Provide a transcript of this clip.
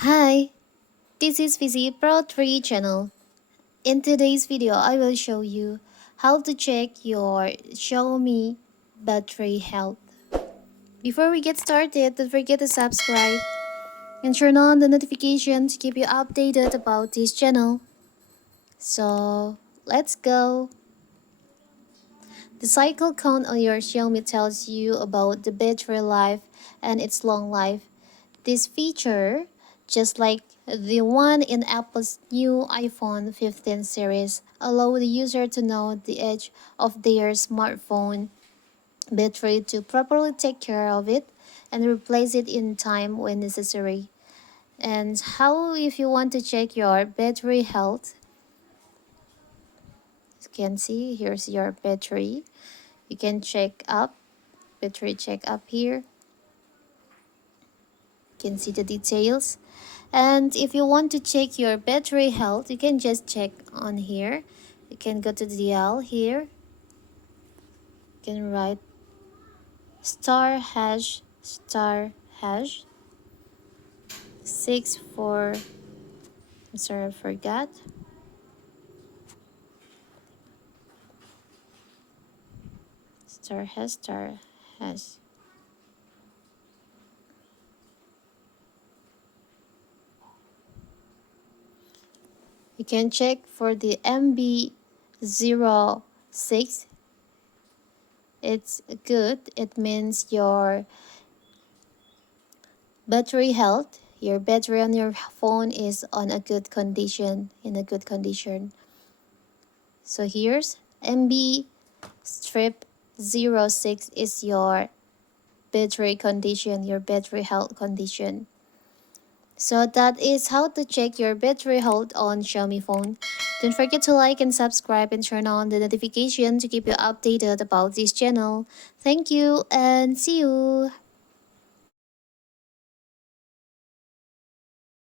Hi, this is Vizi Pro 3 channel. In today's video, I will show you how to check your Xiaomi battery health. Before we get started, don't forget to subscribe and turn on the notification to keep you updated about this channel. So, let's go. The cycle count on your Xiaomi tells you about the battery life and its long life. This feature, just like the one in Apple's new iPhone 15 series, allow the user to know the age of their smartphone battery to properly take care of it and replace it in time when necessary. And how if you want to check your battery health, you can see here's your battery. You can check up, battery check up here. You can see the details. And if you want to check your battery health, you can just check on here. You can go to the dial here. You can write *#* 64. I'm sorry, I forgot. *#*. You can check for the MB06. It's good. It means your battery health. Your battery on your phone is on a good condition, in a good condition. So here's MB-06 is your battery condition, your battery health condition. So that is how to check your battery health on Xiaomi phone. Don't forget to like and subscribe and turn on the notification to keep you updated about this channel. Thank you and see you.